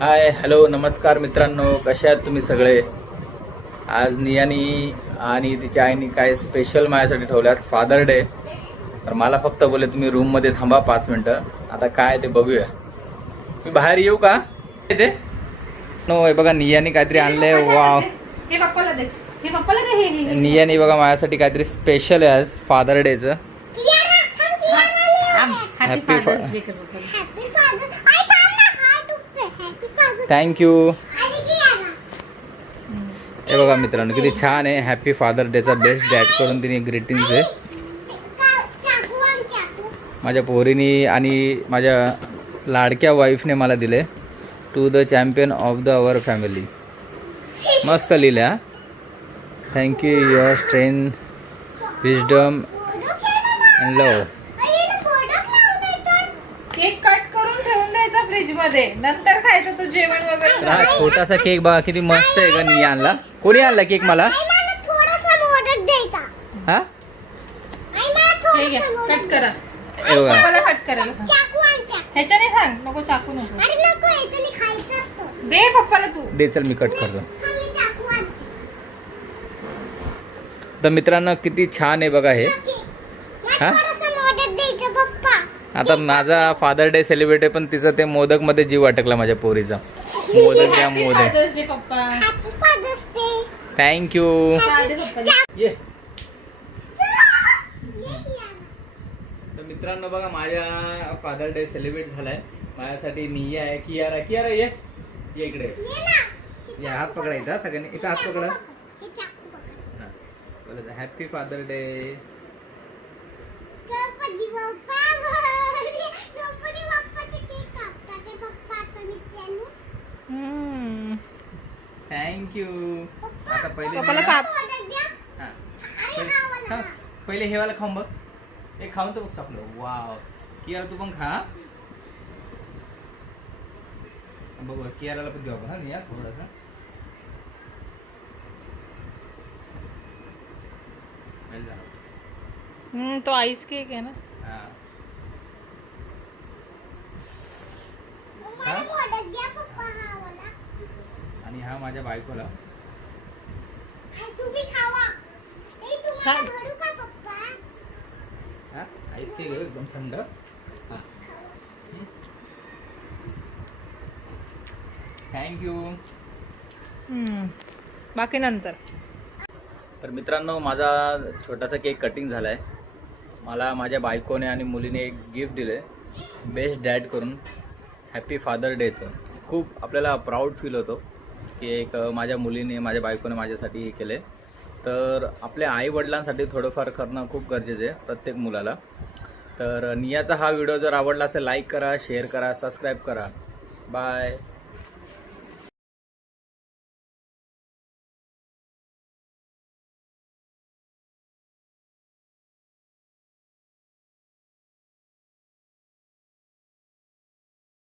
Hi hello नमस्कार मित्रांनो, कसे आहात तुम्ही सगळे. आज नियानी आणि तिच्या आईने काय स्पेशल माझ्यासाठी ठेवलं आज फादर डे. तर मला फक्त बोलले तुम्ही रूममध्ये थांबा 5 मिनटं, आता काय ते बघूया. मी बाहेर येऊ का ते नो. हे बघा नियानी काहीतरी आणलंय. वाव, हे पप्पाला दे, हे पप्पाला दे. हे नियानी बघा माझ्यासाठी काहीतरी स्पेशल आहे आज फादर डेचं. Happy father's day. थँक्यू. हे बघा मित्रांनो किती छान आहे. हॅपी फादर डेचा बेस्ट डॅड करून तिने ग्रीटिंग्स आहे माझ्या पोरीनी आणि माझ्या लाडक्या वाईफने मला दिले. To the champion of the our family. मस्त लिहिल्या. Thank you your strength wisdom and love. Cake cut करून ठेवून द्यायचा फ्रीज मध्ये, नंतर खायचं तू जेवण वगैरे. हा छोटासा केक बघा किती मस्त आहे का. निया आणला. कोणी आणला केक मला. हा हे घ्या, कट करा. हे बघा. पप्पाला कट करायला सांग. ह्याच्याने सांग, नको चाकू नको. दे पप्पाला तू. दे चल मी कट करतो. तर मित्रांनो किती छान आहे बघा हे. हा आता माझा फादर डे सेलिब्रेट आहे, पण तिचं ते मोदक मध्ये जीव अटकला माझ्या पोरीचा. मोदक द्या हॅपी मोदक. फादर्स डे पप्पा. थँक्यू. हा, दे पप्पाला. ये. तर मित्रांनो बघा माझ्या फादर डे सेलिब्रेट झालाय. माझ्यासाठी निया आहे. कियारा कियारा ये ये इकडे. या हात पकडा इथं सगळ्यांनी. इथं हात पकडा. Happy father day. थँक्यू. आता पप्पाला काप. पहिले हे वाला खाऊन बघ. हे खाऊन तर बघ चॉकलेट. वाव कियारा तू पण खा. बघ कियाराला पण देऊ आपण. हा थोडासा. तो आईस केक आहे ना. आणि हा माझ्या बायकोला. हा आईस केक आहे एकदम थंड. थँक्यू. बाकी नंतर. तर मित्रांनो माझा छोटासा केक कटिंग झाला आहे. मला माझ्या बायकोने आणि मुलीने एक गिफ्ट दिलं आहे बेस्ट डॅड करून हॅपी फादर डेचं. खूप आपल्याला प्राऊड फील होतो की एक माझ्या मुलीने माझ्या बायकोने माझ्यासाठी हे केलं आहे. तर आपल्या आईवडिलांसाठी थोडंफार करणं खूप गरजेचं आहे प्रत्येक मुलाला. तर नियाचा हा व्हिडिओ जर आवडला असेल लाईक करा, शेअर करा, सबस्क्राईब करा. बाय.